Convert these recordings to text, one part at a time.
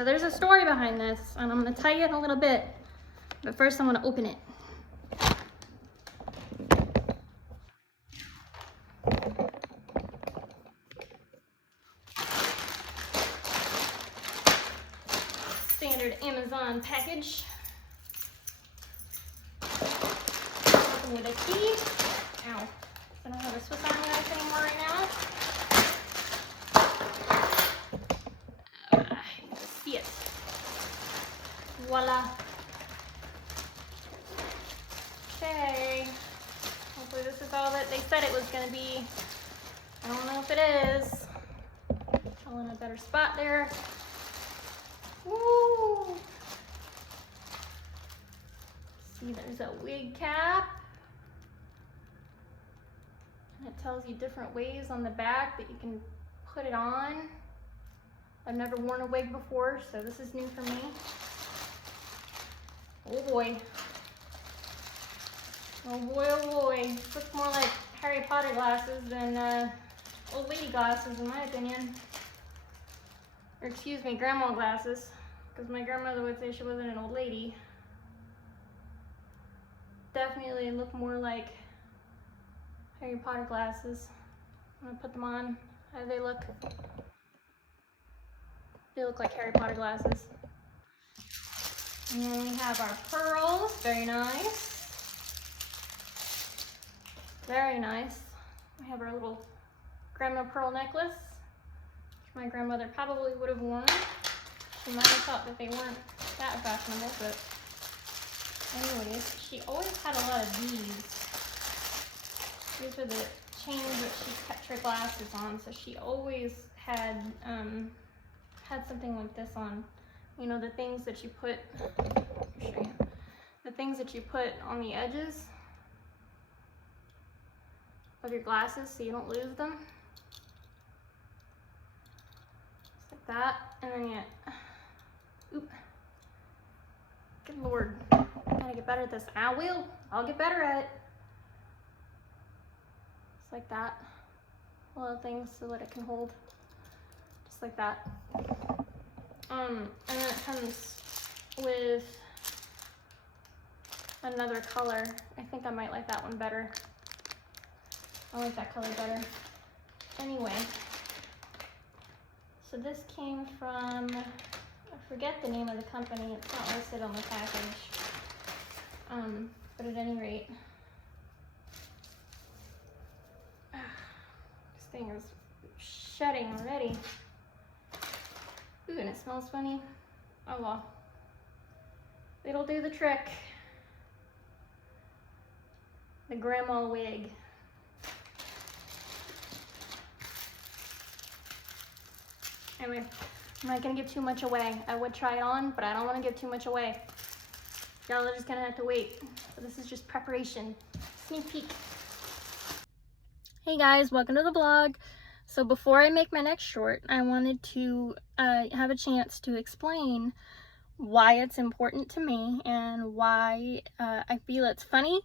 so there's a story behind this, and I'm gonna tell you in a little bit, but first I'm gonna open it. Standard Amazon package. Open with a key. Ow. I don't have a Swiss Army knife anymore right now. You can see it. Voila. Okay. Hopefully this is all that they said it was going to be. I don't know if it is. I'll in a better spot there. Woo! See, there's a wig cap. And it tells you different ways on the back that you can put it on. I've never worn a wig before, so this is new for me. Oh boy. Oh boy, oh boy. This looks more like Harry Potter glasses than old lady glasses in my opinion. Or excuse me, grandma glasses. Because my grandmother would say she wasn't an old lady. Definitely look more like Harry Potter glasses. I'm gonna put them on. How do they look? They look like Harry Potter glasses. And then we have our pearls. Very nice. Very nice. We have our little grandma pearl necklace, which my grandmother probably would have worn. She might have thought that they weren't that fashionable, but anyways, she always had a lot of these. These are the chains that she kept her glasses on, so she always had had something like this on. You know, the things that you put, the things that you put on the edges of your glasses so you don't lose them. Just like that, and then you, oop, good Lord, I gotta get better at this. I'll get better at it. Just like that, little things so that it can hold, just like that. And then it comes with another color. I think I might like that one better. I like that color better. Anyway, so this came from, I forget the name of the company. It's not listed on the package. But at any rate, this thing is shedding already. Ooh, and it smells funny. Oh well. It'll do the trick. The grandma wig. Anyway, I'm not gonna give too much away. I would try it on, but I don't want to give too much away. Y'all are just gonna have to wait. So this is just preparation. Sneak peek. Hey guys, welcome to the vlog. So before I make my next short, I wanted to have a chance to explain why it's important to me and why I feel it's funny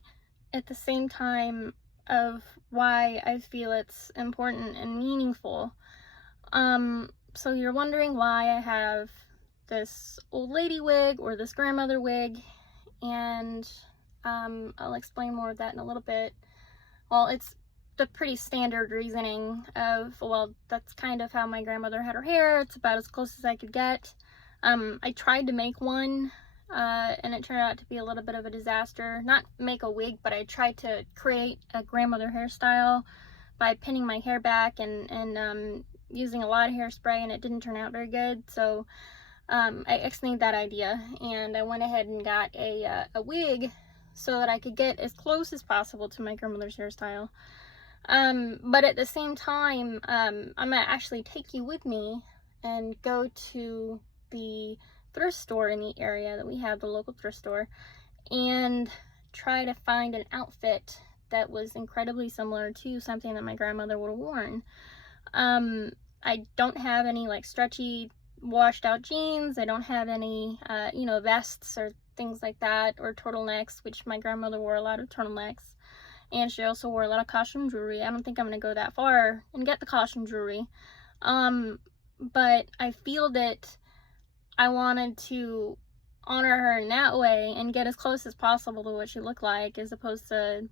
at the same time of why I feel it's important and meaningful. So you're wondering why I have this old lady wig or this grandmother wig, and I'll explain more of that in a little bit. Well, it's the pretty standard reasoning of, well, that's kind of how my grandmother had her hair. It's about as close as I could get. I tried to make one, and it turned out to be a little bit of a disaster. Not make a wig, but I tried to create a grandmother hairstyle by pinning my hair back and using a lot of hairspray, and it didn't turn out very good. So I ex-nayed that idea, and I went ahead and got a wig so that I could get as close as possible to my grandmother's hairstyle. But at the same time, I'm gonna actually take you with me and go to the thrift store in the area that we have, the local thrift store, and try to find an outfit that was incredibly similar to something that my grandmother would have worn. I don't have any like stretchy washed out jeans. I don't have any you know, vests or things like that, or turtlenecks, which my grandmother wore a lot of turtlenecks. And she also wore a lot of costume jewelry. I don't think I'm gonna go that far and get the costume jewelry. But I feel that I wanted to honor her in that way and get as close as possible to what she looked like, as opposed to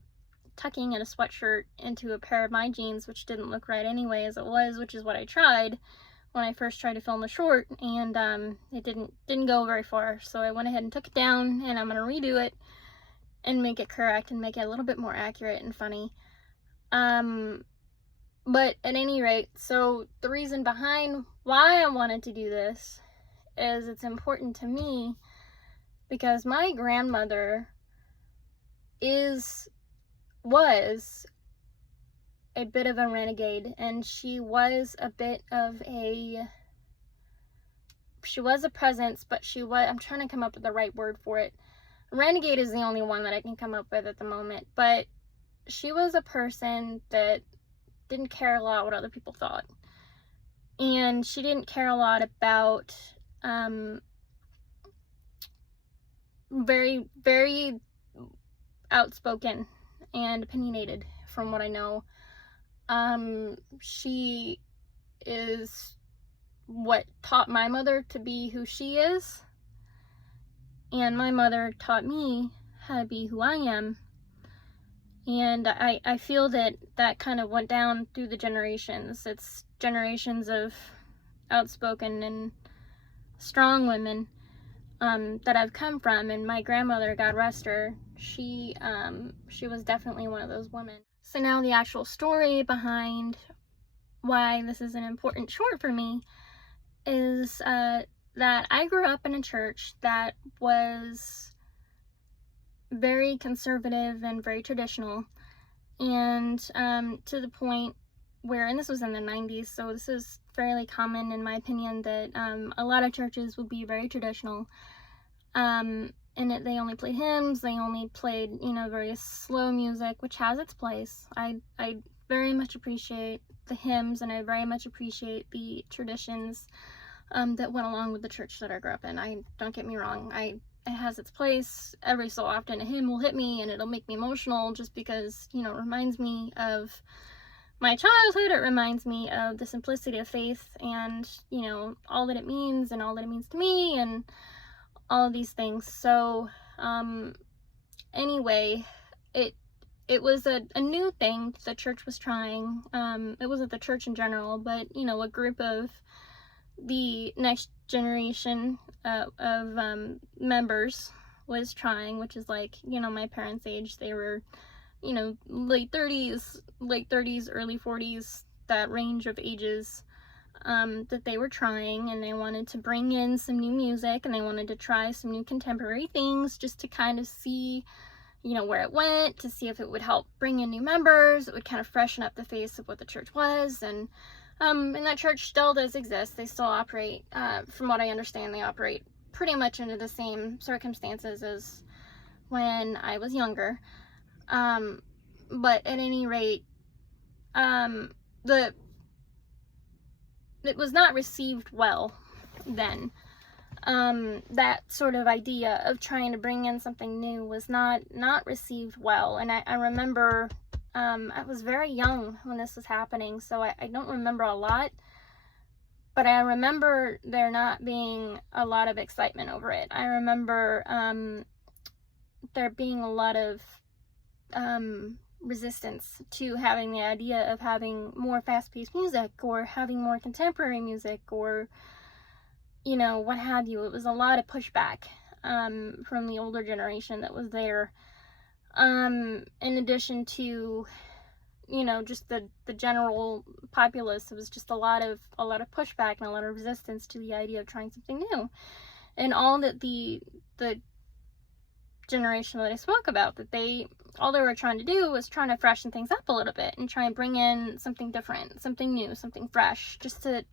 tucking in a sweatshirt into a pair of my jeans, which didn't look right anyway as it was, which is what I tried when I first tried to film the short, and it didn't go very far. So I went ahead and took it down, and I'm gonna redo it and make it correct and make it a little bit more accurate and funny. But at any rate, so the reason behind why I wanted to do this is it's important to me because my grandmother was a bit of a renegade, and she was a presence, but I'm trying to come up with the right word for it. Renegade is the only one that I can come up with at the moment, but she was a person that didn't care a lot what other people thought. And she didn't care a lot about very, very outspoken and opinionated, from what I know. She is what taught my mother to be who she is, and my mother taught me how to be who I am. And I feel that kind of went down through the generations. It's generations of outspoken and strong women that I've come from, and my grandmother, God rest her, she was definitely one of those women. So now the actual story behind why this is an important short for me is that I grew up in a church that was very conservative and very traditional, and to the point where, and this was in the 90s, so this is fairly common in my opinion, that a lot of churches will be very traditional, and they only played hymns, they only played, very slow music, which has its place. I very much appreciate the hymns, and I very much appreciate the traditions that went along with the church that I grew up in. Don't get me wrong, it has its place. Every so often a hymn will hit me and it'll make me emotional, just because, it reminds me of my childhood. It reminds me of the simplicity of faith, and, all that it means, and all that it means to me, and all of these things. So, anyway, it was a new thing the church was trying. It wasn't the church in general, but, a group of the next generation of members was trying, which is like, my parents' age. They were, late 30s, early 40s, that range of ages, that they were trying, and they wanted to bring in some new music, and they wanted to try some new contemporary things, just to kind of see, where it went, to see if it would help bring in new members. It would kind of freshen up the face of what the church was. And that church still does exist. They still operate, from what I understand, they operate pretty much under the same circumstances as when I was younger. But at any rate, it was not received well then. That sort of idea of trying to bring in something new was not received well. And I remember, I was very young when this was happening, so I don't remember a lot, but I remember there not being a lot of excitement over it. I remember there being a lot of resistance to having the idea of having more fast-paced music, or having more contemporary music, or what have you. It was a lot of pushback from the older generation that was there, in addition to just the general populace. It was just a lot of pushback and a lot of resistance to the idea of trying something new. And all that the generation that I spoke about, all they were trying to do was trying to freshen things up a little bit and try and bring in something different, something new, something fresh, just to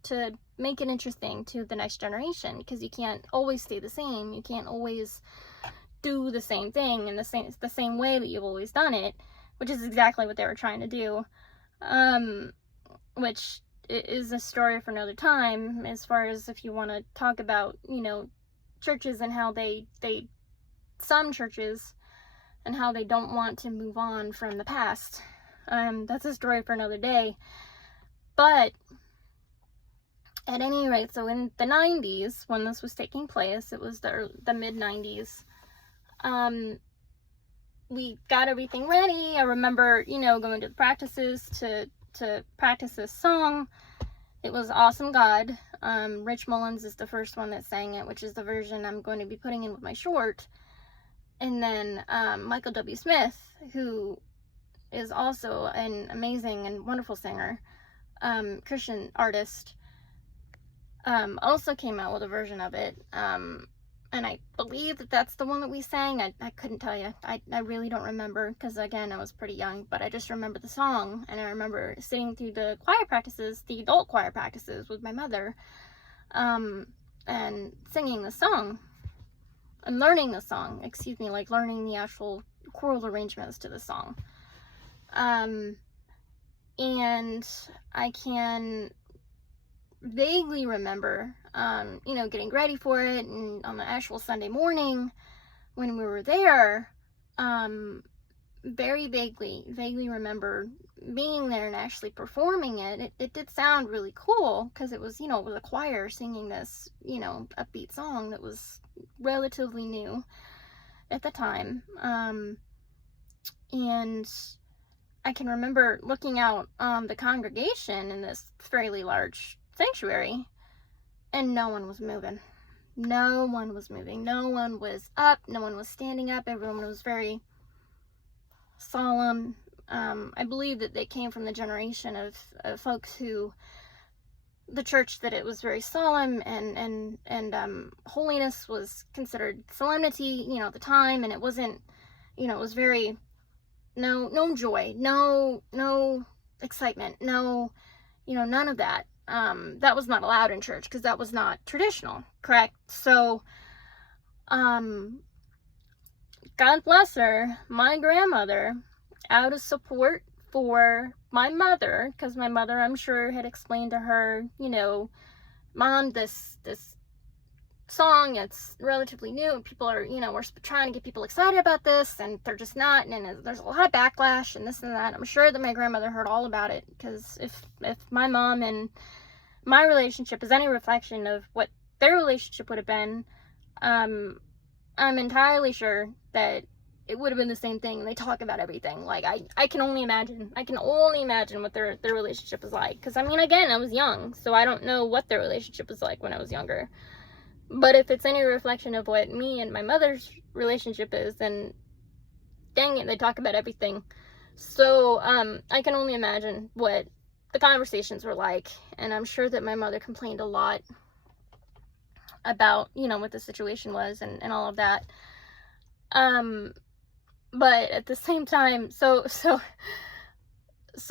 make it interesting to the next generation, because you can't always stay the same. You can't always do the same thing in the same way that you've always done it, which is exactly what they were trying to do, which is a story for another time, as far as if you want to talk about, churches and how some churches and how they don't want to move on from the past. That's a story for another day. But At any rate, so in the 90s, when this was taking place, it was the mid 90s, we got everything ready. I remember, going to the practices to practice this song. It was Awesome God. Rich Mullins is the first one that sang it, which is the version I'm going to be putting in with my short. And then Michael W. Smith, who is also an amazing and wonderful singer, Christian artist, also came out with a version of it. And I believe that that's the one that we sang. I couldn't tell you. I really don't remember, because again, I was pretty young, but I just remember the song. And I remember sitting through the choir practices, the adult choir practices with my mother, and singing the song and learning the song, like learning the actual choral arrangements to the song. And I can vaguely remember, getting ready for it, and on the actual Sunday morning when we were there, very vaguely remember being there and actually performing it. It did sound really cool, because it was, it was a choir singing this, upbeat song that was relatively new at the time. And I can remember looking out the congregation in this fairly large sanctuary, and no one was moving. No one was moving. No one was up. No one was standing up. Everyone was very solemn. I believe that they came from the generation of folks who, the church, that it was very solemn, and holiness was considered solemnity, at the time, and it wasn't, it was very, no joy, no excitement, no, none of that. That was not allowed in church, because that was not traditional, correct? So, God bless her, my grandmother, out of support for my mother, because my mother, I'm sure, had explained to her, Mom, this song, it's relatively new, and people are, we're trying to get people excited about this, and they're just not, and there's a lot of backlash, and this and that. I'm sure that my grandmother heard all about it, because if my mom and my relationship is any reflection of what their relationship would have been, I'm entirely sure that it would have been the same thing. They talk about everything. Like, I can only imagine what their relationship is like. Because, again, I was young, so I don't know what their relationship was like when I was younger. But if it's any reflection of what me and my mother's relationship is, then dang it, they talk about everything. So, I can only imagine what the conversations were like, and I'm sure that my mother complained a lot about, what the situation was, and all of that. But at the same time, so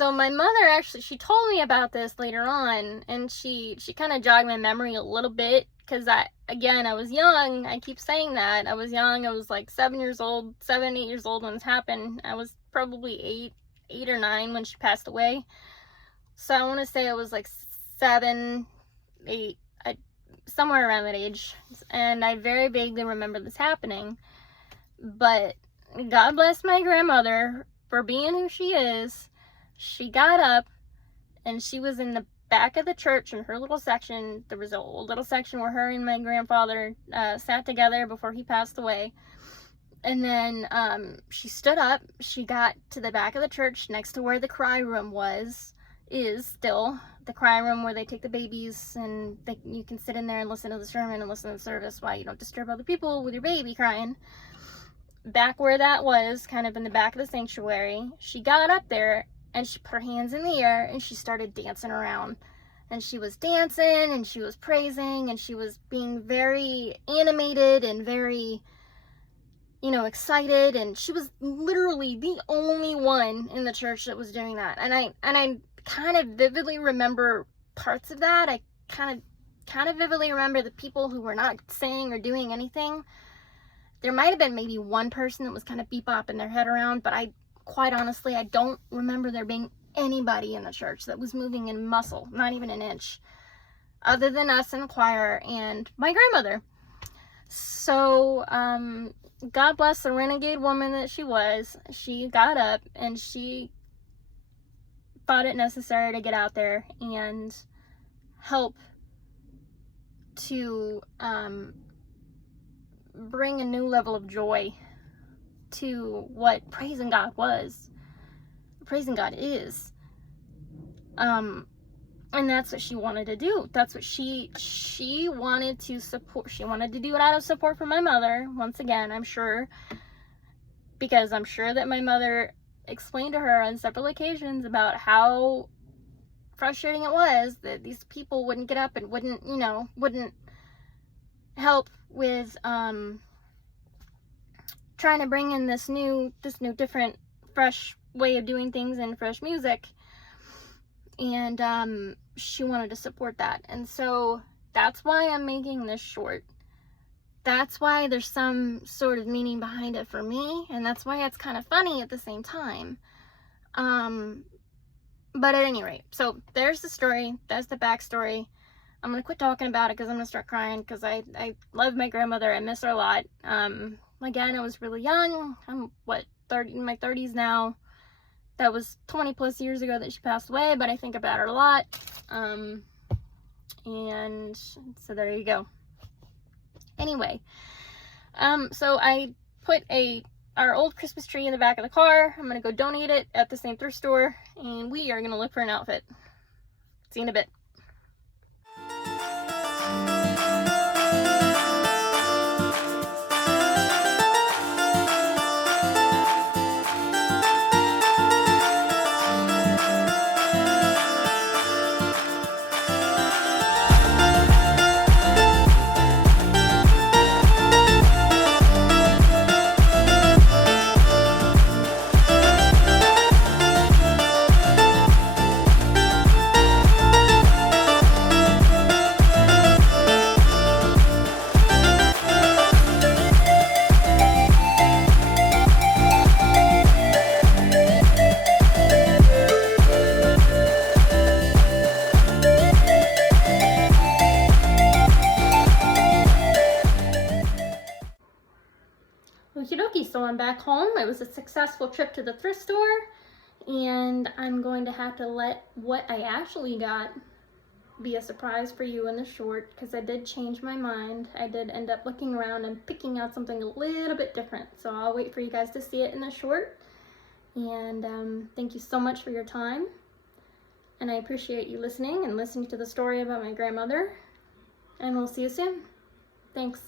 my mother actually, she told me about this later on, and she kind of jogged my memory a little bit, because I was young. I keep saying that. I was young. I was like 7, 8 years old when this happened. I was probably 8 or 9 when she passed away. So I want to say I was like 7, 8, somewhere around that age. And I very vaguely remember this happening. But God bless my grandmother for being who she is. She got up, and she was in the back of the church in her little section. There was a little section where her and my grandfather sat together before he passed away. And then she stood up. She got to the back of the church next to where the cry room is still the cry room, where they take the babies, and you can sit in there and listen to the sermon and listen to the service while you don't disturb other people with your baby crying. Back where that was, kind of in the back of the sanctuary, she got up there, and she put her hands in the air, and she started dancing around. And she was dancing, and she was praising, and she was being very animated and very, excited. And she was literally the only one in the church that was doing that. And I kind of vividly remember parts of that. I kind of vividly remember the people who were not saying or doing anything. There might have been maybe one person that was kind of bebopping their head around, but quite honestly, I don't remember there being anybody in the church that was moving in muscle, not even an inch, other than us in the choir and my grandmother. So, God bless the renegade woman that she was. She got up, and she thought it necessary to get out there and help to bring a new level of joy to what praising God was, praising God is. And that's what she wanted to do. That's what she wanted to support. She wanted to do it out of support for my mother. Once again, I'm sure, because I'm sure that my mother explained to her on several occasions about how frustrating it was that these people wouldn't get up and wouldn't help with trying to bring in this new different fresh way of doing things and fresh music. And she wanted to support that. And so that's why I'm making this short. That's why there's some sort of meaning behind it for me, and that's why it's kind of funny at the same time. But at any rate, so there's the story. That's the backstory. I'm gonna quit talking about it because I'm gonna start crying, because I love my grandmother. I miss her a lot. Again, I was really young. I'm in my 30s now. That was 20 plus years ago that she passed away, but I think about her a lot. And so there you go. Anyway, so I put our old Christmas tree in the back of the car. I'm gonna go donate it at the same thrift store, and we are gonna look for an outfit. See you in a bit. Okie dokie, so I'm back home. It was a successful trip to the thrift store, and I'm going to have to let what I actually got be a surprise for you in the short, because I did change my mind. I did end up looking around and picking out something a little bit different, so I'll wait for you guys to see it in the short. And thank you so much for your time, and I appreciate you listening to the story about my grandmother, and we'll see you soon. Thanks.